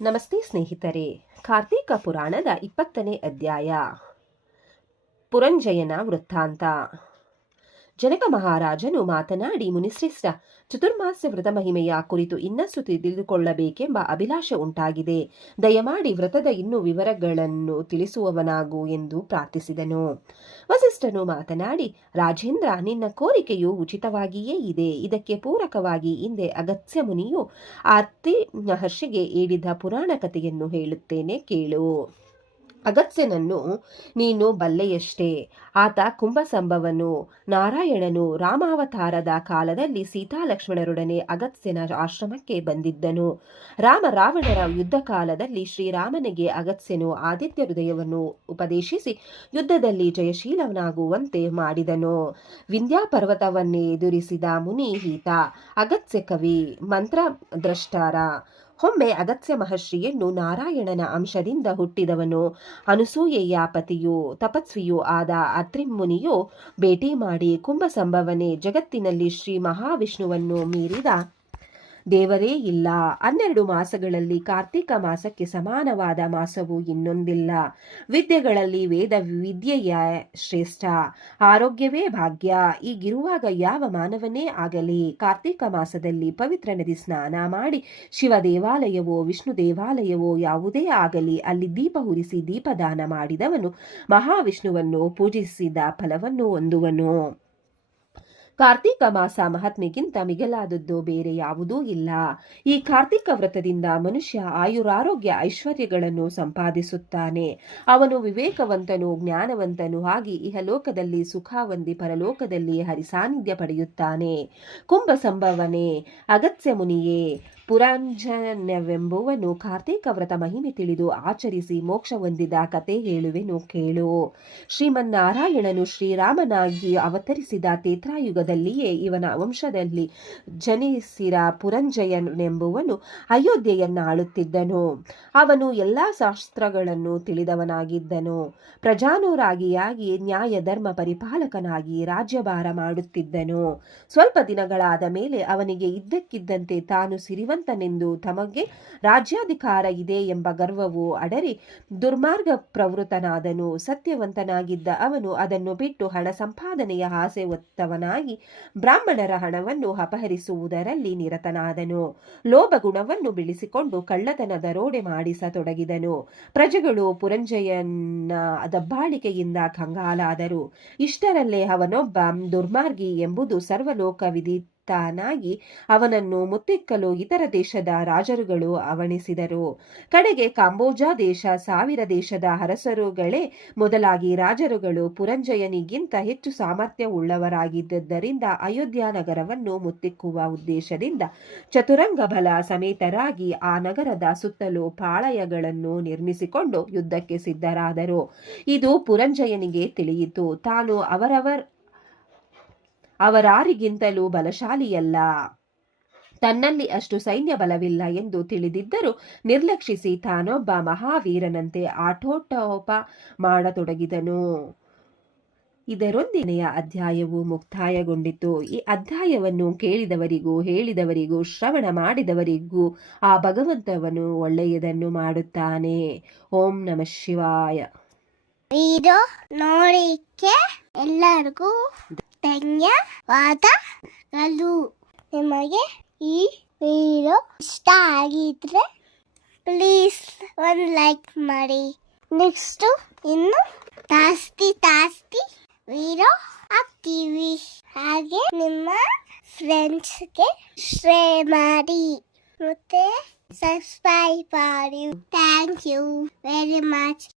ನಮಸ್ತೆ ಸ್ನೇಹಿತರೆ. ಕಾರ್ತೀಕ ಪುರಾಣದ 20ನೇ ಅಧ್ಯಾಯ ಪುರಂಜಯನ ವೃತ್ತಾಂತ. ಜನಕ ಮಹಾರಾಜನು ಮಾತನಾಡಿ, ಮುನಿಶ್ರೇಷ್ಠ, ಚತುರ್ಮಾಸ್ಯ ವ್ರತ ಮಹಿಮೆಯ ಕುರಿತು ಇನ್ನಷ್ಟು ತಿಳಿದುಕೊಳ್ಳಬೇಕೆಂಬ ಅಭಿಲಾಷೆ ಉಂಟಾಗಿದೆ. ದಯಮಾಡಿ ವ್ರತದ ಇನ್ನೂ ವಿವರಗಳನ್ನು ತಿಳಿಸುವವನಾಗು ಎಂದು ಪ್ರಾರ್ಥಿಸಿದನು. ವಸಿಷ್ಠನು ಮಾತನಾಡಿ, ರಾಜೇಂದ್ರ, ನಿನ್ನ ಕೋರಿಕೆಯು ಉಚಿತವಾಗಿಯೇ ಇದೆ. ಇದಕ್ಕೆ ಪೂರಕವಾಗಿ ಹಿಂದೆ ಅಗಸ್ತ್ಯ ಮುನಿಯು ಅತ್ರಿ ಮಹರ್ಷಿಗೆ ಹೇಳಿದ ಪುರಾಣ ಕಥೆಯನ್ನು ಹೇಳುತ್ತೇನೆ, ಕೇಳು. ಅಗಸ್ತ್ಯನನ್ನು ನೀನು ಬಲ್ಲೆಯಷ್ಟೇ. ಆತ ಕುಂಭಸಂಭವನು. ನಾರಾಯಣನು ರಾಮಾವತಾರದ ಕಾಲದಲ್ಲಿ ಸೀತಾಲಕ್ಷ್ಮಣರೊಡನೆ ಅಗಸ್ತ್ಯನ ಆಶ್ರಮಕ್ಕೆ ಬಂದಿದ್ದನು. ರಾವಣರ ಯುದ್ಧ ಕಾಲದಲ್ಲಿ ಶ್ರೀರಾಮನಿಗೆ ಅಗಸ್ತ್ಯನು ಆದಿತ್ಯ ಹೃದಯವನ್ನು ಉಪದೇಶಿಸಿ ಯುದ್ಧದಲ್ಲಿ ಜಯಶೀಲನಾಗುವಂತೆ ಮಾಡಿದನು. ವಿಂಧ್ಯ ಪರ್ವತವನ್ನೇ ಎದುರಿಸಿದ ಮುನಿ ಈತ. ಅಗಸ್ತ್ಯ ಕವಿ, ಮಂತ್ರದ್ರಷ್ಟರ. ಒಮ್ಮೆ ಅಗಸ್ತ್ಯ ಮಹರ್ಷಿಯನ್ನು ನಾರಾಯಣನ ಅಂಶದಿಂದ ಹುಟ್ಟಿದವನು, ಅನಸೂಯೆಯ ಪತಿಯೂ ತಪಸ್ವಿಯೂ ಆದ ಅತ್ರಿ ಮುನಿಯು ಭೇಟಿ ಮಾಡಿ, ಕುಂಭಸಂಭವನೇ, ಜಗತ್ತಿನಲ್ಲಿ ಶ್ರೀ ಮಹಾವಿಷ್ಣುವನ್ನು ಮೀರಿದ ದೇವರೇ ಇಲ್ಲ. 12 ಮಾಸಗಳಲ್ಲಿ ಕಾರ್ತೀಕ ಮಾಸಕ್ಕೆ ಸಮಾನವಾದ ಮಾಸವು ಇನ್ನೊಂದಿಲ್ಲ. ವಿದ್ಯೆಗಳಲ್ಲಿ ವೇದ ವಿದ್ಯೆಯ ಶ್ರೇಷ್ಠ, ಆರೋಗ್ಯವೇ ಭಾಗ್ಯ. ಹೀಗಿರುವಾಗ ಯಾವ ಮಾನವನೇ ಆಗಲಿ ಕಾರ್ತೀಕ ಮಾಸದಲ್ಲಿ ಪವಿತ್ರ ನದಿ ಸ್ನಾನ ಮಾಡಿ, ಶಿವ ದೇವಾಲಯವೋ ವಿಷ್ಣು ದೇವಾಲಯವೋ ಯಾವುದೇ ಆಗಲಿ ಅಲ್ಲಿ ದೀಪ ಉರಿಸಿ ದೀಪದಾನ ಮಾಡಿದವನು ಮಹಾವಿಷ್ಣುವನ್ನು ಪೂಜಿಸಿದ ಫಲವನ್ನು ಹೊಂದುವನು. ಕಾರ್ತೀಕ ಮಾಸ ಮಹಾತ್ಮೆಗಿಂತ ಮಿಗಿಲಾದದ್ದು ಬೇರೆ ಯಾವುದೂ ಇಲ್ಲ. ಈ ಕಾರ್ತೀಕ ವ್ರತದಿಂದ ಮನುಷ್ಯ ಆಯುರಾರೋಗ್ಯ ಐಶ್ವರ್ಯಗಳನ್ನು ಸಂಪಾದಿಸುತ್ತಾನೆ. ಅವನು ವಿವೇಕವಂತನು, ಜ್ಞಾನವಂತನು ಆಗಿ ಇಹಲೋಕದಲ್ಲಿ ಸುಖ ಹೊಂದಿ ಪರಲೋಕದಲ್ಲಿ ಹರಿಸಾನ್ನಿಧ್ಯ ಪಡೆಯುತ್ತಾನೆ. ಕುಂಭಸಂಭವನೇ, ಅಗಸ್ತ್ಯ ಮುನಿಯೇ, ಪುರಂಜಯನೆಂಬುವನು ಕಾರ್ತೀಕ ವ್ರತ ಮಹಿಮೆ ತಿಳಿದು ಆಚರಿಸಿ ಮೋಕ್ಷ ಹೊಂದಿದ ಕತೆ ಹೇಳುವೆನು, ಕೇಳು. ಶ್ರೀಮನ್ನಾರಾಯಣನು ಶ್ರೀರಾಮನಾಗಿ ಅವತರಿಸಿದ ತೇತ್ರಾಯುಗದಲ್ಲಿಯೇ ಇವನ ವಂಶದಲ್ಲಿ ಜನಿಸಿದ ಪುರಂಜಯನೆಂಬುವನು ಅಯೋಧ್ಯೆಯನ್ನು ಆಳುತ್ತಿದ್ದನು. ಅವನು ಎಲ್ಲ ಶಾಸ್ತ್ರಗಳನ್ನು ತಿಳಿದವನಾಗಿದ್ದನು. ಪ್ರಜಾನುರಾಗಿಯಾಗಿ ನ್ಯಾಯ ಧರ್ಮ ಪರಿಪಾಲಕನಾಗಿ ರಾಜ್ಯಭಾರ ಮಾಡುತ್ತಿದ್ದನು. ಸ್ವಲ್ಪ ದಿನಗಳಾದ ಮೇಲೆ ಅವನಿಗೆ ಇದ್ದಕ್ಕಿದ್ದಂತೆ ತಾನು ಸಿರಿವಂತನೆಂದು ತಮಗೆ ರಾಜ್ಯಾಧಿಕಾರ ಇದೆ ಎಂಬ ಗರ್ವವು ಅಡರಿ ದುರ್ಮಾರ್ಗ ಪ್ರವೃತ್ತನಾದನು. ಸತ್ಯವಂತನಾಗಿದ್ದ ಅವನು ಅದನ್ನು ಬಿಟ್ಟು ಹಣ ಸಂಪಾದನೆಯ ಆಸೆ ಹೊತ್ತವನಾಗಿ ಬ್ರಾಹ್ಮಣರ ಹಣವನ್ನು ಅಪಹರಿಸುವುದರಲ್ಲಿ ನಿರತನಾದನು. ಲೋಭ ಗುಣವನ್ನು ಬೆಳೆಸಿಕೊಂಡು ಕಳ್ಳತನ ದರೋಡೆ ಮಾಡಿಸತೊಡಗಿದನು. ಪ್ರಜೆಗಳು ಪುರಂಜಯನ ದಬ್ಬಾಳಿಕೆಯಿಂದ ಕಂಗಾಲಾದರು. ಇಷ್ಟರಲ್ಲೇ ಅವನೊಬ್ಬ ದುರ್ಮಾರ್ಗಿ ಎಂಬುದು ಸರ್ವಲೋಕ ವಿದಿತನಾಗಿ ಅವನನ್ನು ಮುತ್ತಿಕ್ಕಲು ಇತರ ದೇಶದ ರಾಜರುಗಳು ಅವಣಿಸಿದರು. ಕಡೆಗೆ ಕಾಂಬೋಜ ದೇಶ, 1000 ದೇಶದ ಅರಸರುಗಳೇ ಮೊದಲಾಗಿ ರಾಜರುಗಳು ಪುರಂಜಯನಿಗಿಂತ ಹೆಚ್ಚು ಸಾಮರ್ಥ್ಯವುಳ್ಳವರಾಗಿದ್ದರಿಂದ ಅಯೋಧ್ಯ ನಗರವನ್ನು ಮುತ್ತಿಕ್ಕುವ ಉದ್ದೇಶದಿಂದ ಚತುರಂಗ ಬಲ ಸಮೇತರಾಗಿ ಆ ನಗರದ ಸುತ್ತಲೂ ಪಾಳಯಗಳನ್ನು ನಿರ್ಮಿಸಿಕೊಂಡು ಯುದ್ಧಕ್ಕೆ ಸಿದ್ಧರಾದರು. ಇದು ಪುರಂಜಯನಿಗೆ ತಿಳಿಯಿತು. ತಾನು ಅವರಾರಿಗಿಂತಲೂ ಬಲಶಾಲಿಯಲ್ಲ, ತನ್ನಲ್ಲಿ ಅಷ್ಟು ಸೈನ್ಯ ಬಲವಿಲ್ಲ ಎಂದು ತಿಳಿದಿದ್ದರೂ ನಿರ್ಲಕ್ಷಿಸಿ ತಾನೊಬ್ಬ ಮಹಾವೀರನಂತೆ ಆಟೋಟೋಪ ಮಾಡತೊಡಗಿದನು. ಇದರೊಂದಿನೆಯ ಅಧ್ಯಾಯವು ಮುಕ್ತಾಯಗೊಂಡಿತು. ಈ ಅಧ್ಯಾಯವನ್ನು ಕೇಳಿದವರಿಗೂ ಹೇಳಿದವರಿಗೂ ಶ್ರವಣ ಮಾಡಿದವರಿಗೂ ಆ ಭಗವಂತವನು ಒಳ್ಳೆಯದನ್ನು ಮಾಡುತ್ತಾನೆ. ಓಂ ನಮಃ ಶಿವಾಯ. ವಿಡಿಯೋ ನೋಡಿಕ್ಕೆ ಎಲ್ಲರಿಗೂ ಧನ್ಯವಾದಗಳು. ನಿಮಗೆ ಈ ವಿಡಿಯೋ ಇಷ್ಟ ಆಗಿದ್ರೆ ಪ್ಲೀಸ್ ಒಂದು ಲೈಕ್ ಮಾಡಿ. ನೆಕ್ಸ್ಟ್ ಇನ್ನು ಜಾಸ್ತಿ ವಿಡಿಯೋ ಹಾಕ್ತೀವಿ. ಹಾಗೆ ನಿಮ್ಮ ಫ್ರೆಂಡ್ಸ್ಗೆ ಶೇರ್ ಮಾಡಿ ಮತ್ತೆ ಸಬ್ಸ್ಕ್ರೈಬ್ ಮಾಡಿ. Thank you very much.